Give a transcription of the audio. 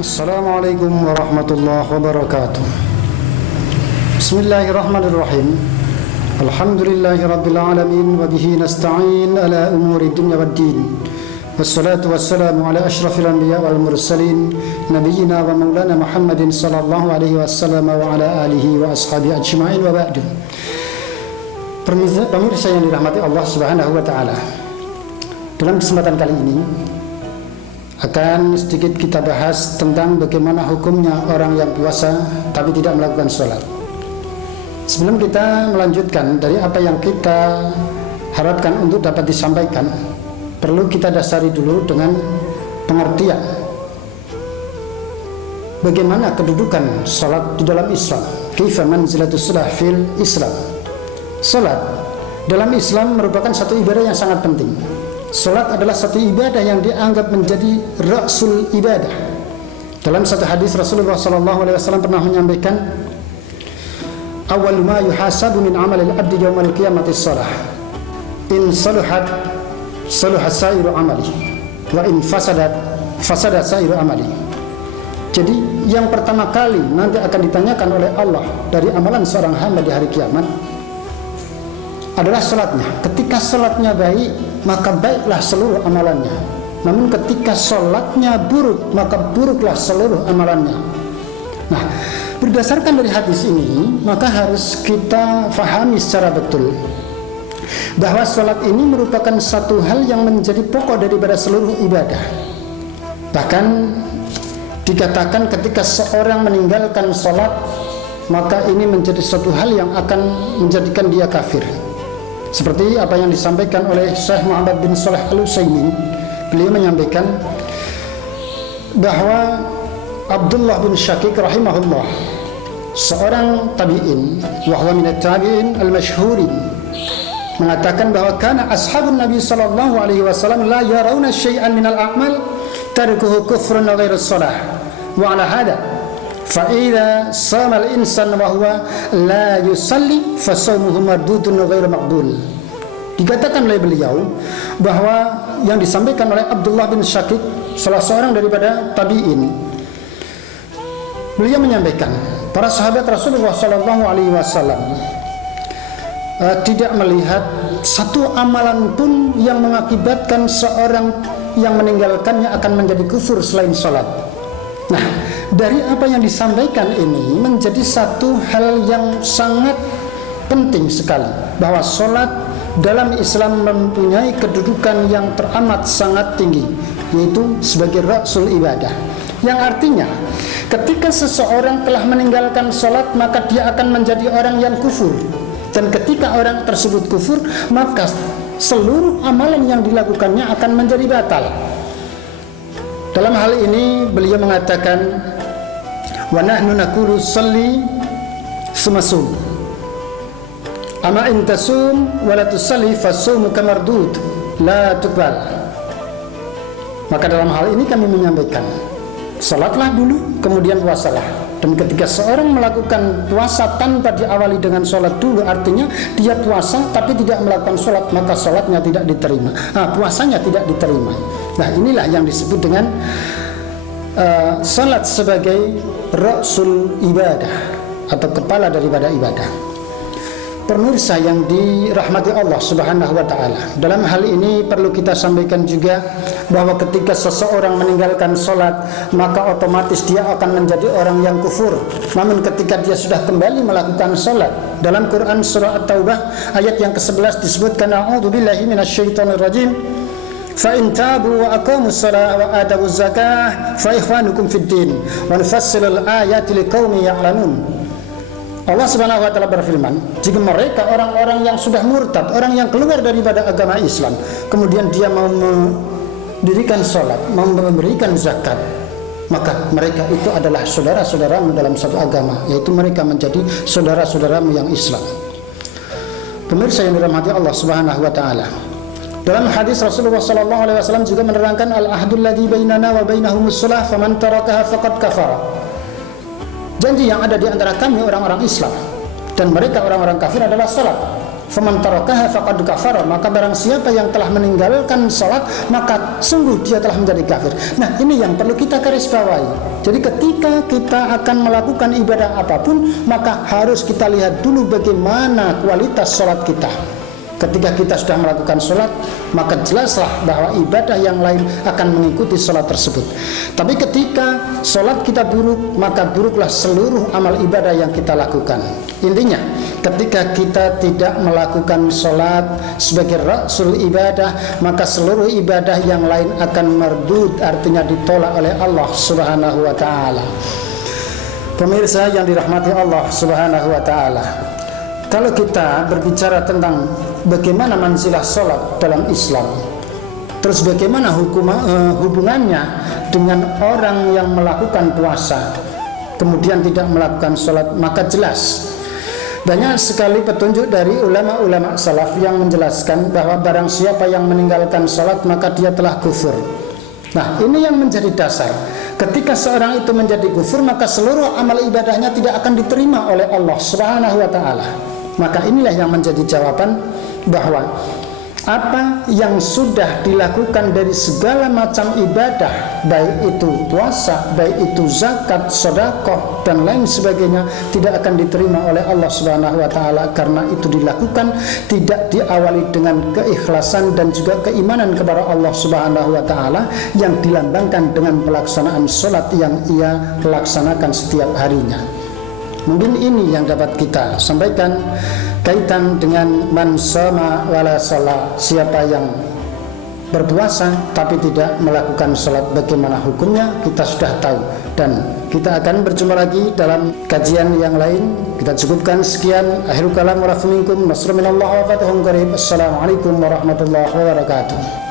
Assalamualaikum warahmatullahi wabarakatuh. Bismillahirrahmanirrahim. Alhamdulillahi rabbil alamin wa bihi nasta'in ala umuri dunya waddin. Wassalatu wassalamu ala asyrafil anbiya wal mursalin nabiyyina wa maulana Muhammadin sallallahu alaihi wasallam wa ala alihi wa ashabihi ajma'in wa ba'du. Pemirsa yang dirahmati Allah Subhanahu wa taala. Dalam kesempatan kali ini akan sedikit kita bahas tentang bagaimana hukumnya orang yang puasa tapi tidak melakukan sholat. Sebelum kita melanjutkan dari apa yang kita harapkan untuk dapat disampaikan, perlu kita dasari dulu dengan pengertian bagaimana kedudukan sholat di dalam Islam. Kaifa manzilatus shalah fil Islam. Sholat dalam Islam merupakan satu ibadah yang sangat penting. Salat adalah satu ibadah yang dianggap menjadi rasul ibadah. Dalam satu hadis Rasulullah SAW pernah menyampaikan, "Awwal ma yuhasabu min amalil abdi yaumal qiyamati shalah. In saluhat saluha sairu amali, wa in fasadat fasada sairu amali." Jadi yang pertama kali nanti akan ditanyakan oleh Allah dari amalan seorang hamba di hari kiamat adalah salatnya. Ketika salatnya baik, maka baiklah seluruh amalannya. Namun ketika salatnya buruk, maka buruklah seluruh amalannya. Nah, berdasarkan dari hadis ini, maka harus kita fahami secara betul bahwa salat ini merupakan satu hal yang menjadi pokok daripada seluruh ibadah. Bahkan dikatakan ketika seorang meninggalkan salat, maka ini menjadi satu hal yang akan menjadikan dia kafir. Seperti apa yang disampaikan oleh Syekh Muhammad bin Shalih Al-Utsaimin. Beliau menyampaikan bahwa Abdullah bin Syakik rahimahullah, seorang tabi'in, wa huwa minat tabi'in al-masyhurin, mengatakan bahwa kana ashabun Nabi sallallahu alaihi wasallam la yarawna syai'an minal a'mal tarikuhu kufrun wa ghairu shalah. Wa ala hada fa'idha samal insan wa huwa la yusalli fasawmuhu mardudun ghairu maqbul. Dikatakan oleh beliau bahwa yang disampaikan oleh Abdullah bin Syakik, salah seorang daripada tabi'in, beliau menyampaikan para sahabat Rasulullah SAW tidak melihat satu amalan pun yang mengakibatkan seorang yang meninggalkannya akan menjadi kufur selain salat. Nah, dari apa yang disampaikan ini menjadi satu hal yang sangat penting sekali, bahwa sholat dalam Islam mempunyai kedudukan yang teramat sangat tinggi, yaitu sebagai rasul ibadah. Yang artinya ketika seseorang telah meninggalkan sholat, maka dia akan menjadi orang yang kufur. Dan ketika orang tersebut kufur, maka seluruh amalan yang dilakukannya akan menjadi batal. Dalam hal ini beliau mengatakan, wa nahnu naqulu shalli tsumma sum. Ama in tasum wa la tusalli fasumuka mardud la tuqbal. Maka dalam hal ini kami menyampaikan, salatlah dulu kemudian puasalah. Dan ketika seorang melakukan puasa tanpa diawali dengan salat dulu, artinya dia puasa tapi tidak melakukan salat, maka salatnya tidak diterima. Puasanya tidak diterima. Nah, inilah yang disebut dengan salat sebagai rasul ibadah atau kepala daripada ibadah. Pemirsa yang dirahmati Allah Subhanahu wa taala, dalam hal ini perlu kita sampaikan juga bahwa ketika seseorang meninggalkan salat, maka otomatis dia akan menjadi orang yang kufur. Namun ketika dia sudah kembali melakukan salat, dalam Quran surah At-Taubah ayat yang ke-11 disebutkan, a'udzubillahi minasyaitonir rajim, fa in tabu wa aqamus shalah wa atawuz zakah fa ikhwanukum fid din wa nufassilul ayati liqaumin ya'lamun. Allah Subhanahu wa taala berfirman, jika mereka orang-orang yang sudah murtad, orang yang keluar daripada agama Islam, kemudian dia mau mendirikan salat, mau memberikan zakat, maka mereka itu adalah saudara-saudaramu dalam satu agama, yaitu mereka menjadi saudara-saudaramu yang Islam. Pemirsa yang dirahmati Allah Subhanahu wa taala, dalam hadis Rasulullah sallallahu alaihi wasallam juga menerangkan, al-ahdul ladzi bainana wa bainahumus shalah faman tarakaha faqad kafara. Janji yang ada di antara kami orang-orang Islam dan mereka orang-orang kafir adalah salat. faman tarakaha faqad kafara, maka barang siapa yang telah meninggalkan salat maka sungguh dia telah menjadi kafir. Nah, ini yang perlu kita garis bawahi. Jadi ketika kita akan melakukan ibadah apapun, maka harus kita lihat dulu bagaimana kualitas salat kita. Ketika kita sudah melakukan sholat, maka jelaslah bahwa ibadah yang lain akan mengikuti sholat tersebut. Tapi ketika sholat kita buruk, maka buruklah seluruh amal ibadah yang kita lakukan. Intinya, ketika kita tidak melakukan sholat sebagai rasul ibadah, maka seluruh ibadah yang lain akan mardud, artinya ditolak oleh Allah Subhanahu wa ta'ala. Pemirsa yang dirahmati Allah Subhanahu wa ta'ala, kalau kita berbicara tentang bagaimana manzilah sholat dalam Islam, terus bagaimana hubungannya dengan orang yang melakukan puasa kemudian tidak melakukan sholat, maka jelas banyak sekali petunjuk dari ulama-ulama salaf yang menjelaskan bahwa barang siapa yang meninggalkan sholat maka dia telah kufur. Nah, ini yang menjadi dasar. Ketika seorang itu menjadi kufur, maka seluruh amal ibadahnya tidak akan diterima oleh Allah Subhanahu wa ta'ala. Maka inilah yang menjadi jawaban bahwa apa yang sudah dilakukan dari segala macam ibadah, baik itu puasa, baik itu zakat, sedekah dan lain sebagainya, tidak akan diterima oleh Allah Subhanahu wa ta'ala, karena itu dilakukan tidak diawali dengan keikhlasan dan juga keimanan kepada Allah Subhanahu wa ta'ala yang dilambangkan dengan pelaksanaan sholat yang ia laksanakan setiap harinya. Mungkin ini yang dapat kita sampaikan kaitan dengan man shoma wala shalla, siapa yang berpuasa tapi tidak melakukan sholat, bagaimana hukumnya kita sudah tahu. Dan kita akan berjumpa lagi dalam kajian yang lain. Kita cukupkan sekian. Akhirul kalam wa minkum nasrun minallah wa fathun qarib. Assalamualaikum warahmatullahi wabarakatuh.